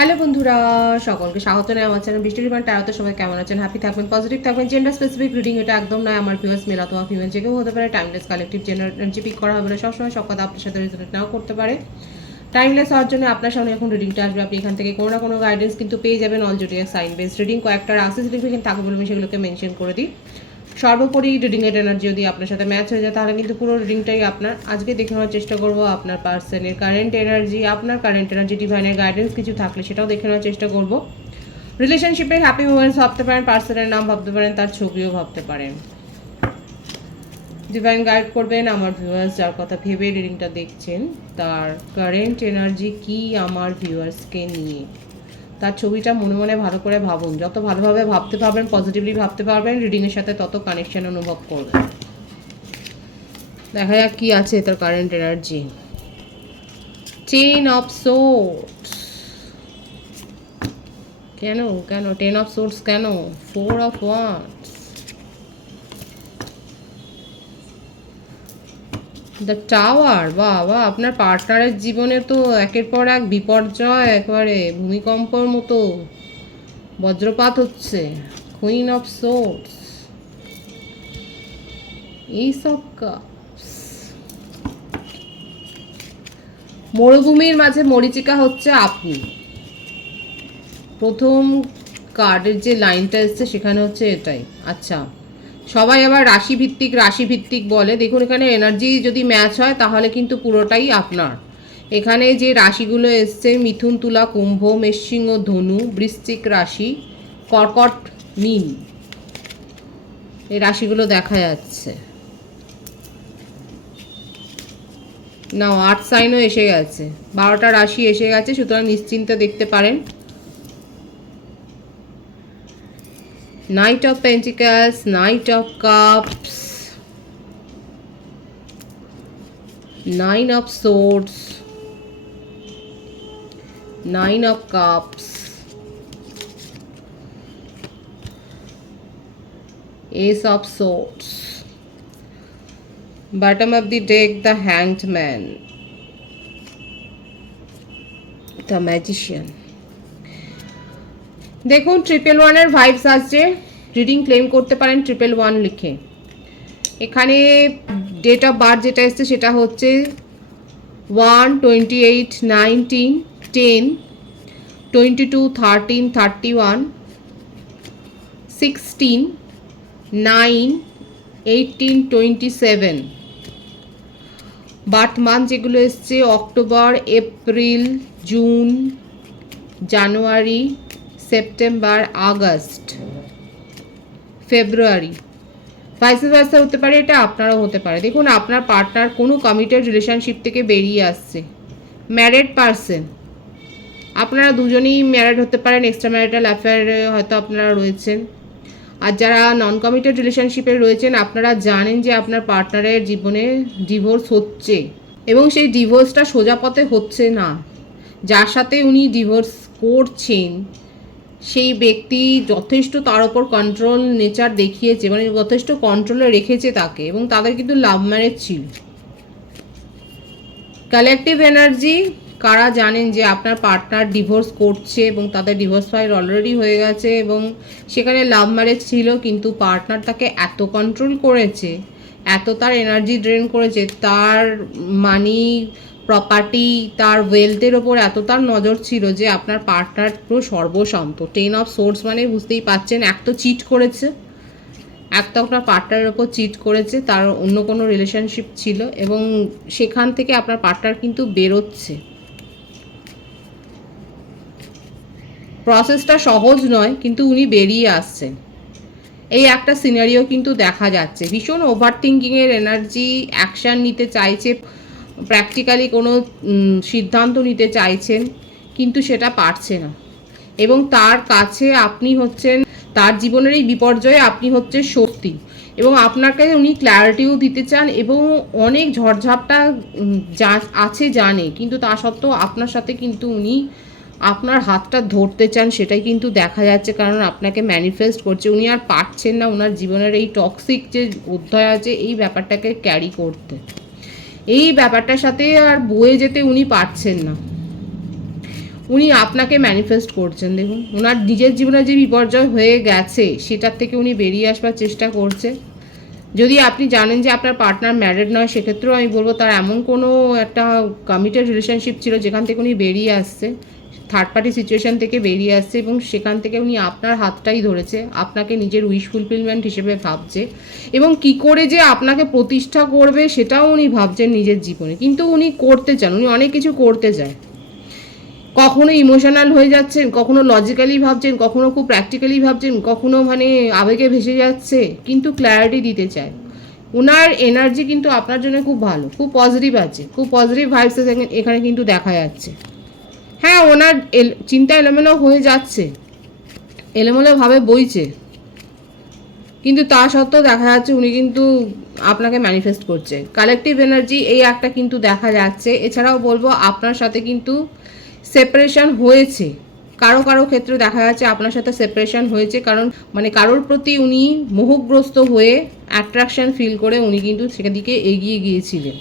Hello বন্ধুরা, সকলকে স্বাগত জানাই আমার চ্যানেল বৃষ্টি রিমান টায়ারতে। সবাই কেমন আছেন? হ্যাপি থাকবেন, পজিটিভ থাকবেন। জেন্ডার স্পেসিফিক রিডিং এটা একদম নয়। আমার ভিউয়ার্স মেল অথবা ফিমেল যে কেউ হতে পারে। Timeless collective gender energy pick করা হবে না সবসময়। সব কথা আপনার সাথে রিজনেট নাও করতে পারে। টাইমলেস হওয়ার জন্য আপনার সামনে এখন রিডিংটা আসবে। আপনি এখান থেকে কোনো না কোনো গাইডেন্স কিন্তু পেয়ে যাবেন। All zodiac sign base reading কয়েকটা রাশি সিগনিফিকেন্ট থাকে বলে আমি সেগুলোকে মেনশন করে দিই। সর্বোপরি রিডিংয়ের এনার্জি যদি আপনার সাথে ম্যাচ হয়ে যায় তাহলে কিন্তু পুরো রিডিংটাই আপনার। আজকে দেখে নেওয়ার চেষ্টা করবো আপনার পার্সনের কারেন্ট এনার্জি, আপনার কারেন্ট এনার্জি ডিভাইনের গাইডেন্স কিছু থাকলে সেটাও দেখে নেওয়ার চেষ্টা করবো। রিলেশনশিপের হ্যাপি মোমেন্টস ভাবতে পারেন, পার্সনের নাম ভাবতে পারেন, তার ছবিও ভাবতে পারেন। ডিভাইন গাইড করবেন আমার ভিউয়ার্স যার কথা ভেবে রিডিংটা দেখছেন, তার কারেন্ট এনার্জি কি আমার ভিউয়ার্সকে নিয়ে। তার ছবিটা মনে মনে ভালো করে ভাবুন। যত ভালোভাবে ভাবতে পারবেন, পজিটিভলি ভাবতে পারবেন, রিডিংয়ের সাথে তত কানেকশন অনুভব করবেন। দেখা যাক কি আছে তার কারেন্ট এনার্জি। 10 অফ সোর্স কেন 10 অফ সোর্স কেন? 4 অফ ওয়ান্স, দ্য টাওয়ার। বাহ বাহ, আপনার পার্টনারের জীবনে তো একের পর এক বিপর্যয়, একবারে ভূমিকম্পর মতো বজ্রপাত হচ্ছে। কুইন অফ সোর্স, এইসব মরুভূমির মাঝে মরীচিকা হচ্ছে আপনি। প্রথম কার্ডের যে লাইনটা এসছে সেখানে হচ্ছে এটাই। আচ্ছা, সবাই আবার রাশিভিত্তিক বলে। দেখুন এখানে এনার্জি যদি ম্যাচ হয় তাহলে কিন্তু পুরোটাই আপনার। এখানে যে রাশিগুলো এসছে মিথুন, তুলা, কুম্ভ, মেষসিংহ, ধনু, বৃশ্চিক রাশি, কর্কট, মীন, এই রাশিগুলো দেখা যাচ্ছে। না, 8 সাইনও এসে গেছে, 12টা রাশি এসে গেছে, সুতরাং নিশ্চিন্তে দেখতে পারেন। Knight of Pentacles, Knight of Cups, Nine of Swords, Nine of Cups, Ace of Swords, bottom of the deck, the Hanged Man, the Magician. দেখুন 111 ভাইবস আসছে। রিডিং ক্লেম করতে পারেন 111 লিখে। এখানে ডেট অফ বার্থ যেটা এসছে সেটা হচ্ছে 1, 28, 19, 10, 22, 13, 31, 16, 9, 18, 27। বার্থ মান্থ যেগুলো এসছে অক্টোবর, এপ্রিল, জুন, জানুয়ারি, সেপ্টেম্বর, আগস্ট, ফেব্রুয়ারি। ভাইস ভার্সা হতে পারে, এটা আপনারও হতে পারে। দেখুন আপনার পার্টনার কোনো কমিটেড রিলেশনশিপ থেকে বেরিয়ে আসছে। ম্যারিড পারসন, আপনারা দুজনেই ম্যারিড হতে পারেন, এক্সট্রা ম্যারিটাল অ্যাফেয়ারে হয়তো আপনারা রয়েছেন। আর যারা নন কমিটেড রিলেশনশিপে রয়েছেন আপনারা জানেন যে আপনার পার্টনারের জীবনে ডিভোর্স হচ্ছে এবং সেই ডিভোর্সটা সোজা পথে হচ্ছে না। যার সাথে উনি ডিভোর্স করছেন সেই ব্যক্তি যথেষ্ট তার ওপর কন্ট্রোল নেচার দেখিয়েছে, মানে যথেষ্ট কন্ট্রোলে রেখেছে তাকে, এবং তাদের কিন্তু লাভ ম্যারেজ ছিল। কালেকটিভ এনার্জি, কারা জানেন যে আপনার পার্টনার ডিভোর্স করছে এবং তাদের ডিভোর্স ফাইল অলরেডি হয়ে গেছে এবং সেখানে লাভ ম্যারেজ ছিল, কিন্তু পার্টনার তাকে এত কন্ট্রোল করেছে, এত তার এনার্জি ড্রেন করেছে, তার মানি, প্রপার্টি, তার ওয়েলথের ওপর এত তার নজর ছিল যে আপনার পার্টনার পুরো সর্বশান্ত। 10 অফ সোর্স মানে বুঝতেই পাচ্ছেন, এক তো চিট করেছে, একটা আপনার পার্টনারের ওপর চিট করেছে, তার অন্য কোনো রিলেশনশিপ ছিল এবং সেখান থেকে আপনার পার্টনার কিন্তু বেরোচ্ছে। প্রসেসটা সহজ নয় কিন্তু উনি বেরিয়ে আসছেন, এই একটা সিনারিও কিন্তু দেখা যাচ্ছে। ভীষণ ওভার থিঙ্কিংয়ের এনার্জি, অ্যাকশান নিতে চাইছে, প্র্যাকটিক্যালি কোনো সিদ্ধান্ত নিতে চাইছেন কিন্তু সেটা পারছে না, এবং তার কাছে আপনি হচ্ছেন, তার জীবনের এই বিপর্যয়ে আপনি হচ্ছে সত্যি, এবং আপনাকে উনি ক্ল্যারিটিও দিতে চান এবং অনেক ঝড়ঝাপটা যা আছে জানে, কিন্তু তা সত্ত্বেও আপনার সাথে কিন্তু উনি আপনার হাতটা ধরতে চান, সেটাই কিন্তু দেখা যাচ্ছে। কারণ আপনাকে ম্যানিফেস্ট করছে, উনি আর পারছেন না ওনার জীবনের এই টক্সিক যে অধ্যায় আছে এই ব্যাপারটাকে ক্যারি করতে, এই ব্যাপারটার সাথে আর বয়ে যেতে উনি পারছেন না। উনি আপনাকে ম্যানিফেস্ট করছেন। দেখুন ওনার নিজের জীবনে যে বিপর্যয় হয়ে গেছে সেটার থেকে উনি বেরিয়ে আসবার চেষ্টা করছে। যদি আপনি জানেন যে আপনার পার্টনার ম্যারিড নয়, সেক্ষেত্রেও আমি বলবো তার এমন কোনো একটা কমিটেড রিলেশনশিপ ছিল যেখান থেকে উনি বেরিয়ে আসছে, থার্ড পার্টি সিচুয়েশান থেকে বেরিয়ে আসছে, এবং সেখান থেকে উনি আপনার হাতটাই ধরেছে, আপনাকে নিজের উইশ ফুলফিলমেন্ট হিসেবে ভাবছে, এবং কি করে যে আপনাকে প্রতিষ্ঠা করবে সেটাও উনি ভাবছেন নিজের জীবনে। কিন্তু উনি করতে চান, উনি অনেক কিছু করতে চায়। কখনো ইমোশনাল হয়ে যাচ্ছেন, কখনো লজিক্যালি ভাবছেন, কখনো খুব প্র্যাকটিক্যালি ভাবছেন, কখনো মানে আবেগে ভেসে যাচ্ছে, কিন্তু ক্ল্যারিটি দিতে চায়। ওনার এনার্জি কিন্তু আপনার জন্য খুব ভালো, খুব পজিটিভ আছে, খুব পজিটিভ ভাইবস এখানে কিন্তু দেখা যাচ্ছে। হ্যাঁ, ওনার চিন্তা এলোমেলো হয়ে যাচ্ছে, এলোমেলোভাবে বইছে, কিন্তু তা সত্ত্বেও দেখা যাচ্ছে উনি কিন্তু আপনাকে ম্যানিফেস্ট করছে। কালেকটিভ এনার্জি এই একটা কিন্তু দেখা যাচ্ছে। এছাড়াও বলবো আপনার সাথে কিন্তু সেপারেশন হয়েছে, কারো কারো ক্ষেত্রে দেখা যাচ্ছে আপনার সাথে সেপারেশন হয়েছে, কারণ মানে কারোর প্রতি উনি মোহগ্রস্ত হয়ে অ্যাট্রাকশন ফিল করে উনি কিন্তু সেদিকে এগিয়ে গিয়েছিলেন,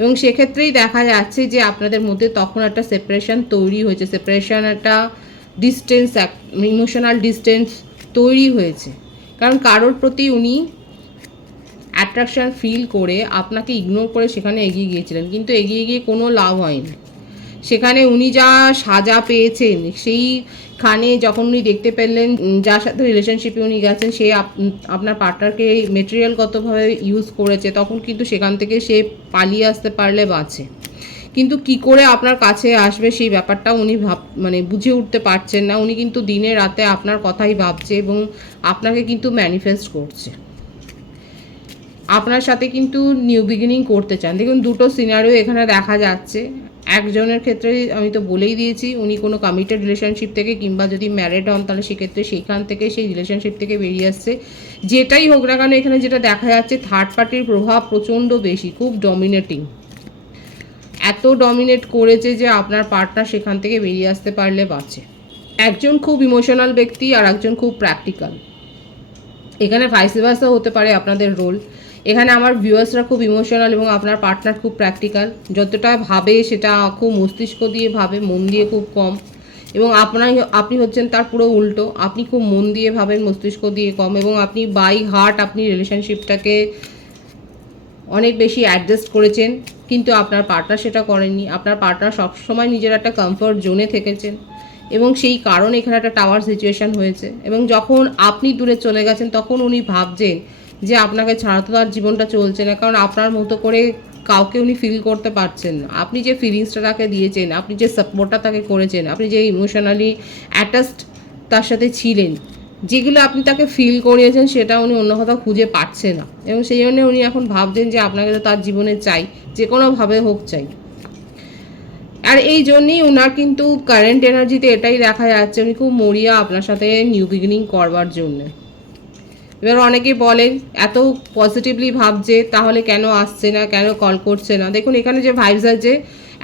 এবং সেক্ষেত্রেই দেখা যাচ্ছে যে আপনাদের মধ্যে তখন একটা সেপারেশন তৈরি হয়েছে, সেপারেশন একটা ডিস্টেন্স, ইমোশনাল ডিস্টেন্স তৈরি হয়েছে, কারণ কারোর প্রতি উনি অ্যাট্রাকশন ফিল করে আপনাকে ইগনোর করে সেখানে এগিয়ে গিয়েছিলেন, কিন্তু এগিয়ে গিয়ে কোনো লাভ হয়নি। সেখানে উনি যা সাজা পেয়েছেন, সেইখানে যখন উনি দেখতে পেলেন যার সাথে রিলেশনশিপে উনি গেছেন সে আপনার পার্টনারকে মেটেরিয়ালগতভাবে ইউজ করেছে, তখন কিন্তু সেখান থেকে সে পালিয়ে আসতে পারলে বাঁচে, কিন্তু কি করে আপনার কাছে আসবে সেই ব্যাপারটা উনি মানে বুঝে উঠতে পারছেন না। উনি কিন্তু দিনে রাতে আপনার কথাই ভাবছে এবং আপনাকে কিন্তু ম্যানিফেস্ট করছে, আপনার সাথে কিন্তু নিউ বিগিনিং করতে চান। দেখুন দুটো সিনারিও এখানে দেখা যাচ্ছে। একজনের ক্ষেত্রে আমি তো বলেই দিয়েছি উনি কোনো কমিটেড রিলেশনশিপ থেকে, কিংবা যদি ম্যারিড হন তাহলে সেক্ষেত্রে সেইখান থেকে, সেই রিলেশনশিপ থেকে বেরিয়ে আসছে। যেটাই হোক না কেন এখানে যেটা দেখা যাচ্ছে থার্ড পার্টির প্রভাব প্রচণ্ড বেশি, খুব ডমিনেটিং, এত ডমিনেট করেছে যে আপনার পার্টনার সেখান থেকে বেরিয়ে আসতে পারলে বাঁচে। একজন খুব ইমোশনাল ব্যক্তি আর একজন খুব প্র্যাকটিক্যাল, এখানে ভাইস ভার্সা হতে পারে আপনাদের রোল। এখানে আমার ভিউয়ার্সরা খুব ইমোশনাল এবং আপনার পার্টনার খুব প্র্যাকটিক্যাল, যতটা ভাবে সেটা খুব মস্তিষ্ক দিয়ে ভাবে, মন দিয়ে খুব কম, এবং আপনি হচ্ছেন তার পুরো উল্টো, আপনি খুব মন দিয়ে ভাবেন, মস্তিষ্ক দিয়ে কম, এবং আপনি বাই হার্ট আপনি রিলেশনশিপটাকে অনেক বেশি অ্যাডজাস্ট করেছেন, কিন্তু আপনার পার্টনার সেটা করেননি। আপনার পার্টনার সবসময় নিজের একটা কমফর্ট জোনে থেকেছেন, এবং সেই কারণে এখানে একটা টাওয়ার সিচুয়েশান হয়েছে, এবং যখন আপনি দূরে চলে গেছেন তখন উনি ভাবছেন যে আপনাকে ছাড়া তো তার জীবনটা চলছে না, কারণ আপনার মতো করে কাউকে উনি ফিল করতে পারছেন না। আপনি যে ফিলিংসটা তাকে দিয়েছেন, আপনি যে সাপোর্টটা তাকে করেছেন, আপনি যে ইমোশনালি অ্যাটাচড তার সাথে ছিলেন, যেগুলো আপনি তাকে ফিল করিয়েছেন সেটা উনি অন্য কোথাও খুঁজে পাচ্ছে না, এবং সেই জন্য উনি এখন ভাবছেন যে আপনাকে তো তার জীবনে চাই, যে কোনোভাবে হোক চাই। আর এই জন্যই ওনার কিন্তু কারেন্ট এনার্জিতে এটাই দেখা যাচ্ছে উনি খুব মরিয়া আপনার সাথে নিউ বিগিনিং করবার জন্য। এবার অনেকে বলেন এত পজিটিভলি ভাবছে তাহলে কেন আসছে না, কেন কল করছে না। দেখুন এখানে যে ভাইবস আছে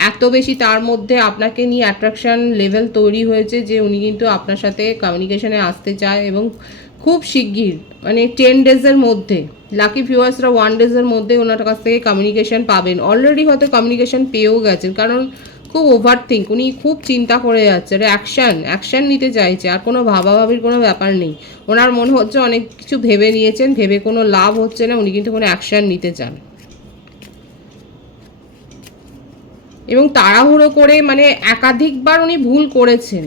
এত বেশি তার মধ্যে আপনাকে নিয়ে অ্যাট্রাকশান লেভেল তৈরি হয়েছে যে উনি কিন্তু আপনার সাথে কমিউনিকেশনে আসতে চায়, এবং খুব শিগগির মানে 10 ডেজের মধ্যে, লাকি ভিউয়ার্সরা 1 ডেজের মধ্যে ওনার কাছ থেকে কমিউনিকেশন পাবেন। অলরেডি হয়তো কমিউনিকেশন পেয়েও গেছেন, কারণ খুব ওভার থিঙ্ক, উনি খুব চিন্তা করে যাচ্ছে, অ্যাকশান নিতে চাইছে, আর কোনো ভাবাভাবির কোনো ব্যাপার নেই। ওনার মনে হচ্ছে অনেক কিছু ভেবে নিয়েছেন, ভেবে কোনো লাভ হচ্ছে না, উনি কিন্তু কোনো অ্যাকশান নিতে চান, এবং তাড়াহুড়ো করে মানে একাধিকবার উনি ভুল করেছেন।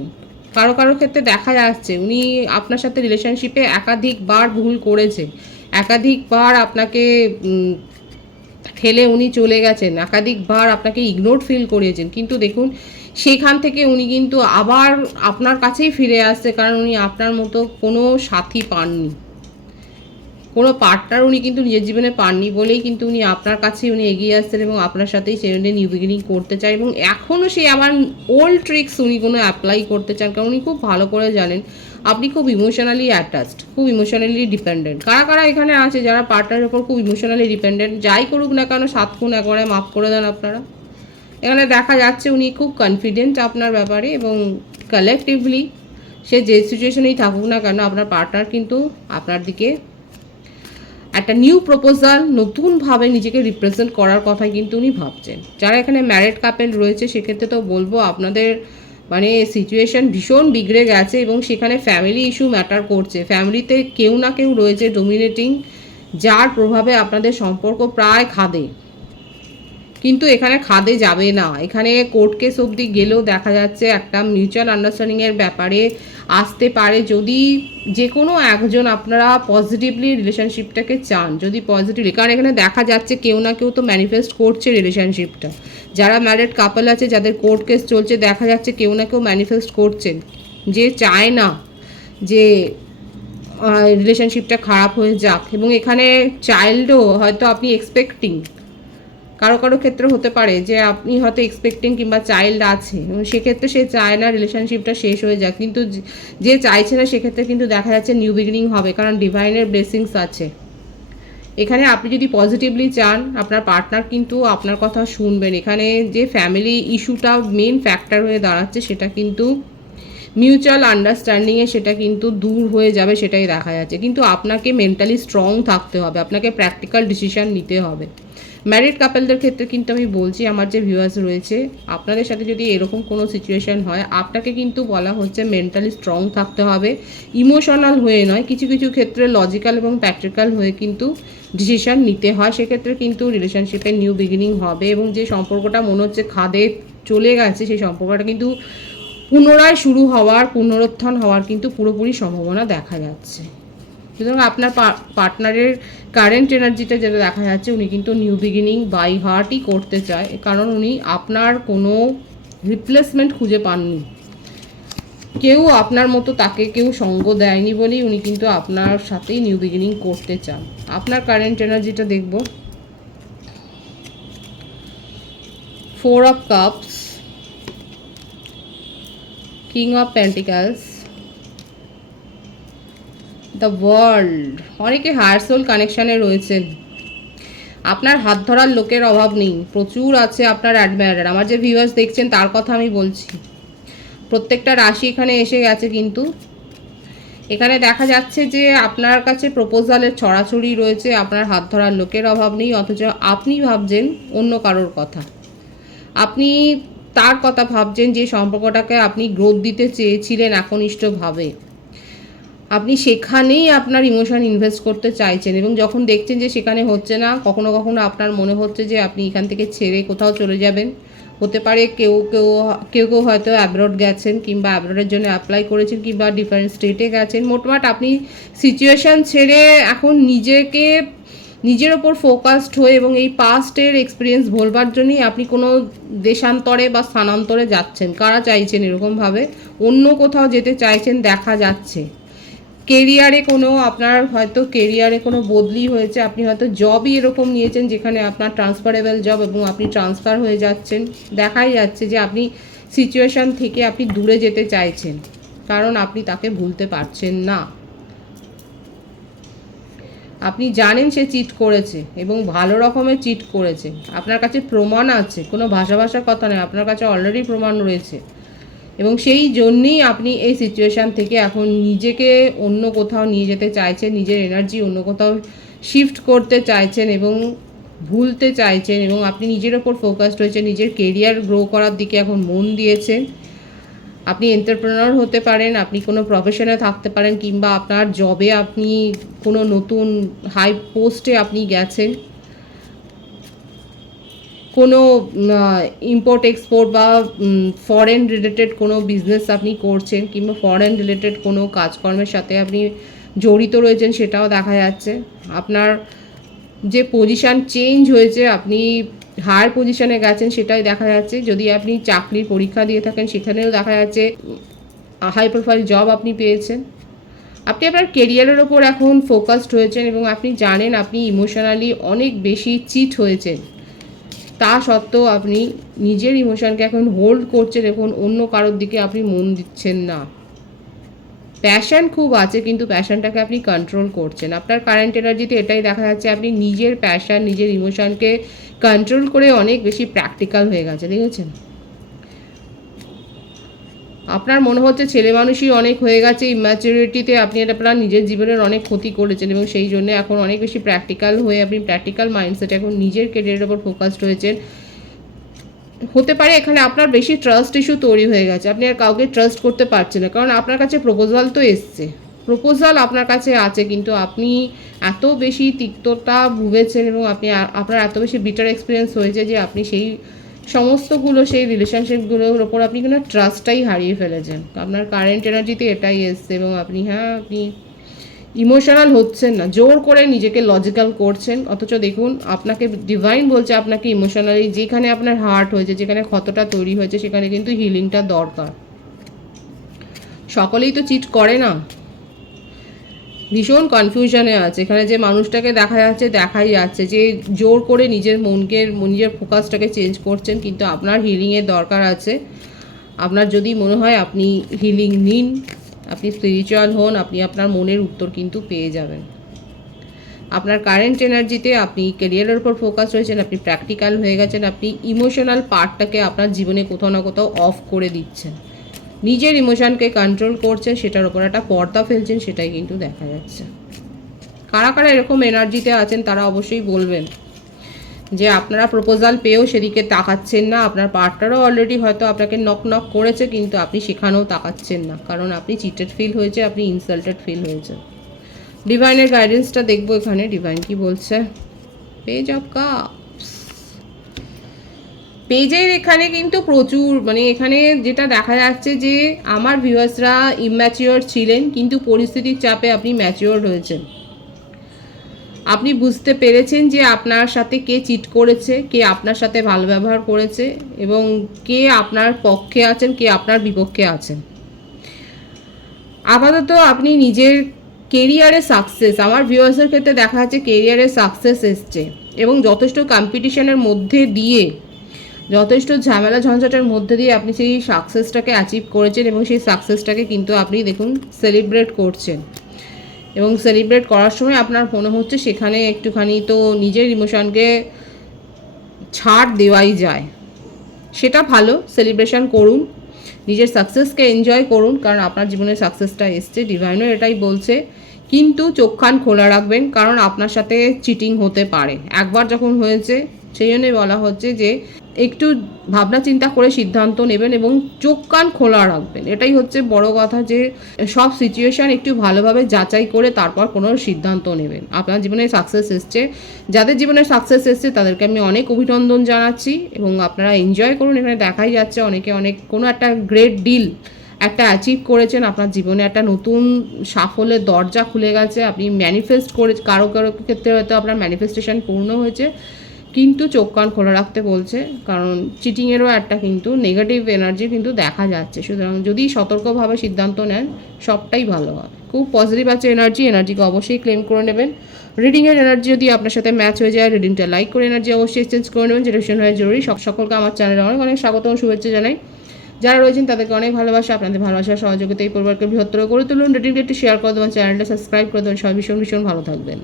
কারো কারো ক্ষেত্রে দেখা যাচ্ছে উনি আপনার সাথে রিলেশনশিপে একাধিকবার ভুল করেছে, একাধিকবার আপনাকে ঠেলে উনি চলে গেছেন, একাধিকবার আপনাকে ইগনোর ফিল করিয়েছেন, কিন্তু দেখুন সেখান থেকে উনি কিন্তু আবার আপনার কাছেই ফিরে আসছে, কারণ উনি আপনার মতো কোনো সাথী পাননি, কোনো পার্টনার উনি কিন্তু নিজের জীবনে পাননি বলেই কিন্তু উনি আপনার কাছেই উনি এগিয়ে আসছেন, এবং আপনার সাথেই সেই জন্য নিউ বিগিনিং করতে চায়, এবং এখনও সেই আবার ওল্ড ট্রিক্স উনি কোনো অ্যাপ্লাই করতে চান, কারণ উনি খুব ভালো করে জানেন আপনি খুব ইমোশনালি অ্যাটাচড, খুব ইমোশনালি ডিপেন্ডেন্ট। কারা কারা এখানে আছে যারা পার্টনারের ওপর খুব ইমোশনালি ডিপেন্ডেন্ট, যাই করুক না কেন 7 খুন একবারে মাফ করে দেন আপনারা। এখানে দেখা যাচ্ছে উনি খুব কনফিডেন্ট আপনার ব্যাপারে, এবং কালেকটিভলি সে যে সিচুয়েশনেই থাকুক না কেন আপনার পার্টনার কিন্তু আপনার দিকে একটা নিউ প্রপোজাল, নতুনভাবে নিজেকে রিপ্রেজেন্ট করার কথা কিন্তু উনি ভাবছেন। যারা এখানে ম্যারিড কাপেল রয়েছে সেক্ষেত্রে তো বলবো আপনাদের মানে সিচুয়েশন ভীষণ বিগড়ে গেছে এবং সেখানে ফ্যামিলি ইস্যু ম্যাটার করছে। ফ্যামিলিতে কেউ না কেউ রয়েছে ডোমিনেটিং, যার প্রভাবে আপনাদের সম্পর্ক প্রায় খাদে। কিন্তু এখানে খাদে যাবে না, এখানে কোর্ট কেস অবধি গেলেও দেখা যাচ্ছে একটা মিউচুয়াল আন্ডারস্ট্যান্ডিংয়ের ব্যাপারে আসতে পারে, যদি যে কোনো একজন আপনারা পজিটিভলি রিলেশনশিপটাকে চান। যদি পজিটিভলি, কারণ এখানে দেখা যাচ্ছে কেউ না কেউ তো ম্যানিফেস্ট করছে রিলেশনশিপটা। যারা ম্যারিড কাপল আছে, যাদের কোর্ট কেস চলছে, দেখা যাচ্ছে কেউ না কেউ ম্যানিফেস্ট করছেন যে চায় না যে রিলেশনশিপটা খারাপ হয়ে যাক। এবং এখানে চাইল্ডও হয়তো আপনি এক্সপেক্টিং, কারো কারো ক্ষেত্রে হতে পারে যে আপনি হয়তো এক্সপেক্টিং কিংবা চাইল্ড আছে এবং সেক্ষেত্রে সে চায় না রিলেশনশিপটা শেষ হয়ে যাক। কিন্তু যে চাইছে না সেক্ষেত্রে কিন্তু দেখা যাচ্ছে নিউ বিগিনিং হবে, কারণ ডিভাইনের ব্লেসিংস আছে এখানে। আপনি যদি পজিটিভলি চান, আপনার পার্টনার কিন্তু আপনার কথা শুনবেন। এখানে যে ফ্যামিলি ইস্যুটা মেন ফ্যাক্টর হয়ে দাঁড়াচ্ছে, সেটা কিন্তু মিউচুয়াল আন্ডারস্ট্যান্ডিংয়ে সেটা কিন্তু দূর হয়ে যাবে, সেটাই দেখা যাচ্ছে। কিন্তু আপনাকে মেন্টালি স্ট্রং থাকতে হবে, আপনাকে প্র্যাকটিক্যাল ডিসিশন নিতে হবে। ম্যারিড কাপলদের ক্ষেত্রে কিন্তু আমি বলছি, আমার যে ভিউয়ার্স রয়েছে, আপনাদের সাথে যদি এরকম কোনো সিচুয়েশন হয়, আপনাকে কিন্তু বলা হচ্ছে মেন্টালি স্ট্রং থাকতে হবে, ইমোশনাল হয়ে নয়। কিছু কিছু ক্ষেত্রে লজিক্যাল এবং প্র্যাকটিক্যাল হয়ে কিন্তু ডিসিশন নিতে হয়। সেক্ষেত্রে কিন্তু রিলেশনশিপে নিউ বিগিনিং হবে এবং যে সম্পর্কটা মনে হচ্ছে খাদে চলে গেছে, সেই সম্পর্কটা কিন্তু পুনরায় শুরু হওয়ার, পুনরুত্থান হওয়ার কিন্তু পুরোপুরি সম্ভাবনা দেখা যাচ্ছে। সুতরাং আপনার পার্টনারের কারেন্ট এনার্জিটা যেটা দেখা যাচ্ছে, উনি কিন্তু নিউ বিগিনিং বাই হার্টই করতে চায়, কারণ উনি আপনার কোনো রিপ্লেসমেন্ট খুঁজে পাননি। কেউ আপনার মতো তাকে কেউ সঙ্গ দেয়নি বলেই উনি কিন্তু আপনার সাথেই নিউ বিগিনিং করতে চান। আপনার কারেন্ট এনার্জিটা দেখব। 4 of cups, king of পেন্টিক্যালস, the world. অনেকে হায়ার সোল কানেকশানে রয়েছেন, আপনার হাত ধরার লোকের অভাব নেই, প্রচুর আছে আপনার অ্যাডমায়ারার। আমার যে ভিউয়ার্স দেখছেন তার কথা আমি বলছি। প্রত্যেকটা রাশি এখানে এসে গেছে, কিন্তু এখানে দেখা যাচ্ছে যে আপনার কাছে প্রপোজালের ছড়াছড়ি রয়েছে, আপনার হাত ধরার লোকের অভাব নেই, অথচ আপনি ভাবছেন অন্য কারোর কথা। আপনি তার কথা ভাবছেন যে সম্পর্কটাকে আপনি গ্রোথ দিতে চেয়েছিলেন একনিষ্ঠভাবে। আপনি সেখানেই আপনার ইমোশন ইনভেস্ট করতে চাইছেন এবং যখন দেখছেন যে সেখানে হচ্ছে না, কখনো কখনো আপনার মনে হচ্ছে যে আপনি এখান থেকে ছেড়ে কোথাও চলে যাবেন। হতে পারে কেউ কেউ কেউ কেউ হয়তো অ্যাব্রড গেছেন, কিংবা অ্যাব্রডের জন্য অ্যাপ্লাই করেছেন, কিংবা ডিফারেন্ট স্টেটে গেছেন। মোটমাট আপনি সিচুয়েশান ছেড়ে এখন নিজের ওপর ফোকাসড হয়ে এবং এই পাস্টের এক্সপিরিয়েন্স ভোলবার জন্যই আপনি কোনো দেশান্তরে বা স্থানান্তরে যাচ্ছেন। কারা চাইছেন এরকমভাবে অন্য কোথাও যেতে চাইছেন দেখা যাচ্ছে। কেরিয়ারে কোনো আপনার হয়তো কেরিয়ারে কোনো বদলি হয়েছে, আপনি হয়তো জবই এরকম নিয়েছেন যেখানে আপনার ট্রান্সফারেবল জব এবং আপনি ট্রান্সফার হয়ে যাচ্ছেন। দেখাই যাচ্ছে যে আপনি সিচুয়েশান থেকে আপনি দূরে যেতে চাইছেন, কারণ আপনি তাকে ভুলতে পারছেন না। আপনি জানেন সে চিট করেছে এবং ভালো রকমের চিট করেছে, আপনার কাছে প্রমাণ আছে, কোনো ভাষার কথা নয়, আপনার কাছে অলরেডি প্রমাণ রয়েছে এবং সেই জন্যেই আপনি এই সিচুয়েশান থেকে এখন নিজেকে অন্য কোথাও নিয়ে যেতে চাইছেন, নিজের এনার্জি অন্য কোথাও শিফট করতে চাইছেন এবং ভুলতে চাইছেন এবং আপনি নিজের ওপর ফোকাসড হয়েছে, নিজের কেরিয়ার গ্রো করার দিকে এখন মন দিয়েছেন। আপনি এন্টারপ্রেনার হতে পারেন, আপনি কোনো প্রফেশনে থাকতে পারেন, কিংবা আপনার জবে আপনি কোনো নতুন হাই পোস্টে আপনি গেছেন, কোনো ইম্পোর্ট এক্সপোর্ট বা ফরেন রিলেটেড কোনো বিজনেস আপনি করছেন, কিংবা ফরেন রিলেটেড কোনো কাজকর্মের সাথে আপনি জড়িত রয়েছেন, সেটাও দেখা যাচ্ছে। আপনার যে পজিশান চেঞ্জ হয়েছে, আপনি হায়ার পজিশানে গেছেন, সেটাই দেখা যাচ্ছে। যদি আপনি চাকরির পরীক্ষা দিয়ে থাকেন, সেখানেও দেখা যাচ্ছে হাই প্রোফাইল জব আপনি পেয়েছেন। আপনি আপনার কেরিয়ারের ওপর এখন ফোকাসড হয়েছেন এবং আপনি জানেন আপনি ইমোশনালি অনেক বেশি চিট হয়েছেন, তা সত্ত্বেও আপনি নিজের ইমোশনকে এখন হোল্ড করছেন এবং অন্য কারোর দিকে আপনি মন দিচ্ছেন না। প্যাশন খুব আছে, কিন্তু প্যাশনটাকে আপনি কন্ট্রোল করছেন। আপনার কারেন্ট এনার্জিতে এটাই দেখা যাচ্ছে, আপনি নিজের প্যাশন, নিজের ইমোশনকে কন্ট্রোল করে অনেক বেশি প্র্যাকটিক্যাল হয়ে গেছে, দেখেছেন? আপনার মনে হচ্ছে ছেলে মানুষই অনেক হয়ে গেছে, ইম্যাচুরিটিতে আপনি আপনার নিজের জীবনের অনেক ক্ষতি করেছেন এবং সেই জন্য এখন অনেক বেশি প্র্যাকটিক্যাল হয়ে আপনি প্র্যাকটিক্যাল মাইন্ডসেট এখন নিজের কেরিয়ারের ওপর ফোকাসড হয়েছেন। হতে পারে এখানে আপনার বেশি ট্রাস্ট ইস্যু তৈরি হয়ে গেছে, আপনি আর কাউকে ট্রাস্ট করতে পারছেন না, কারণ আপনার কাছে প্রপোজাল তো এসছে, প্রপোজাল আপনার কাছে আছে, কিন্তু আপনি এত বেশি তিক্ততা ভুগেছেন এবং আপনার এত বেশি বিটার এক্সপিরিয়েন্স হয়েছে যে আপনি সেই সমস্তগুলো সেই রিলেশনশিপগুলোর ওপর আপনি কোনো ট্রাস্টটাই হারিয়ে ফেলেছেন। আপনার কারেন্ট এনার্জিতে এটাই এসছে এবং আপনি ইমোশনাল হচ্ছেন না, জোর করে নিজেকে লজিক্যাল করছেন, অথচ দেখুন আপনাকে ডিভাইন বলছে আপনাকে ইমোশনালি যেখানে আপনার হার্ট হয়েছে, যেখানে ক্ষতটা তৈরি হয়েছে, সেখানে কিন্তু হিলিংটা দরকার। সকলেই তো চিট করে না, ভীষণ কনফিউশনে আছে এখানে, যে মানুষটাকে দেখাই যাচ্ছে যে জোর করে নিজের ফোকাসটাকে চেঞ্জ করছেন, কিন্তু আপনার হিলিংয়ের দরকার আছে। আপনার যদি মনে হয় আপনি হিলিং নিন, আপনি স্পিরিচুয়াল হন, আপনি আপনার মনের উত্তর কিন্তু পেয়ে যাবেন। আপনার কারেন্ট এনার্জিতে আপনি ক্যারিয়ারের উপর ফোকাস রয়েছেন, আপনি প্র্যাকটিক্যাল হয়ে গেছেন, আপনি ইমোশনাল পার্টটাকে আপনার জীবনে কোথাও না কোথাও অফ করে দিচ্ছেন, নিজের ইমোশনকে কন্ট্রোল করছেন, সেটার উপর একটা পর্দা ফেলছেন, সেটাই কিন্তু দেখা যাচ্ছে। কারা কারা এরকম এনার্জিতে আছেন তারা অবশ্যই বলবেন যে আপনারা প্রপোজাল পেয়েও সেদিকে তাকাচ্ছেন না, আপনার পার্টনারও অলরেডি হয়তো আপনাকে নক করেছে, কিন্তু আপনি সেখানেও তাকাচ্ছেন না, কারণ আপনি চিটেড ফিল হয়েছে, আপনি ইনসাল্টেড ফিল হয়েছে। ডিভাইনের গাইডেন্সটা দেখবো এখানে, ডিভাইন কি বলছে। পেজ অফ কাপস, পেজের এখানে কিন্তু প্রচুর এখানে যেটা দেখা যাচ্ছে যে আমার ভিউয়ার্সরা ইম্যাচিওর ছিলেন, কিন্তু পরিস্থিতির চাপে আপনি ম্যাচিওর হয়েছেন। আপনি বুঝতে পেরেছেন যে আপনার সাথে কে চিট করেছে, কে আপনার সাথে ভালো ব্যবহার করেছে এবং কে আপনার পক্ষে আছেন, কে আপনার বিপক্ষে আছেন। আপাতত আপনি নিজের কেরিয়ারে সাকসেস, আমার ভিউয়ার্সের ক্ষেত্রে দেখা যাচ্ছে কেরিয়ারে সাকসেস এসছে এবং যথেষ্ট কম্পিটিশনের মধ্যে দিয়ে, যথেষ্ট ঝামেলা ঝঞ্ঝাটের মধ্যে দিয়ে আপনি সেই সাকসেসটাকে অ্যাচিভ করেছেন এবং সেই সাকসেসটাকে কিন্তু আপনি দেখুন সেলিব্রেট করছেন। এবং সেলিব্রেট করার সময় আপনার মনে হচ্ছে সেখানে একটুখানি তো নিজের ইমোশনকে ছাড় দেওয়াই যায়, সেটা ভালো, সেলিব্রেশন করুন, নিজের সাকসেসকে এনজয় করুন, কারণ আপনার জীবনে সাকসেসটা এসছে, ডিভাইনও এটাই বলছে। কিন্তু চোখ কান খোলা রাখবেন, কারণ আপনার সাথে চিটিং হতে পারে, একবার যখন হয়েছে সেই জন্যই বলা হচ্ছে যে একটু ভাবনা চিন্তা করে সিদ্ধান্ত নেবেন এবং চোখ কান খোলা রাখবেন, এটাই হচ্ছে বড় কথা, যে সব সিচুয়েশান একটু ভালোভাবে যাচাই করে তারপর কোনো সিদ্ধান্ত নেবেন। আপনার জীবনে সাকসেস এসছে, যাদের জীবনে সাকসেস এসছে তাদেরকে আমি অনেক অভিনন্দন জানাচ্ছি এবং আপনারা এনজয় করুন। এখানে দেখাই যাচ্ছে অনেকে কোনো একটা গ্রেট ডিল একটা অ্যাচিভ করেছেন, আপনার জীবনে একটা নতুন সাফল্যের দরজা খুলে গেছে, আপনি ম্যানিফেস্ট করে, কারো ক্ষেত্রে হয়তো আপনার ম্যানিফেস্টেশন পূর্ণ হয়েছে, কিন্তু চোখ কান খোলা রাখতে বলছে, কারণ চিটিংয়েরও একটা কিন্তু নেগেটিভ এনার্জি কিন্তু দেখা যাচ্ছে। সুতরাং যদি সতর্কভাবে সিদ্ধান্ত নেন সবটাই ভালো হয়। খুব পজিটিভ আছে এনার্জিকে অবশ্যই ক্লেম করে নেবেন। রিডিংয়ের এনার্জি যদি আপনার সাথে ম্যাচ হয়ে যায়, রিডিংটা লাইক করে এনার্জি অবশ্যই এক্সচেঞ্জ করে নেবেন, যেটা ভীষণ হয় জরুরি। সকলকে আমার চ্যানেলে অনেক অনেক স্বাগত ও শুভেচ্ছা জানাই। যারা রয়েছেন তাদেরকে অনেক ভালোবাসা, আপনাদের ভালোবাসার সহযোগিতা এই পরিবারকে বৃহত্তর করে তুলুন। রিডিংটা একটু শেয়ার করে দেবেন, চ্যানেলটা সাবস্ক্রাইব করে দেবেন, সবাই ভীষণ ভীষণ ভালো থাকবেন।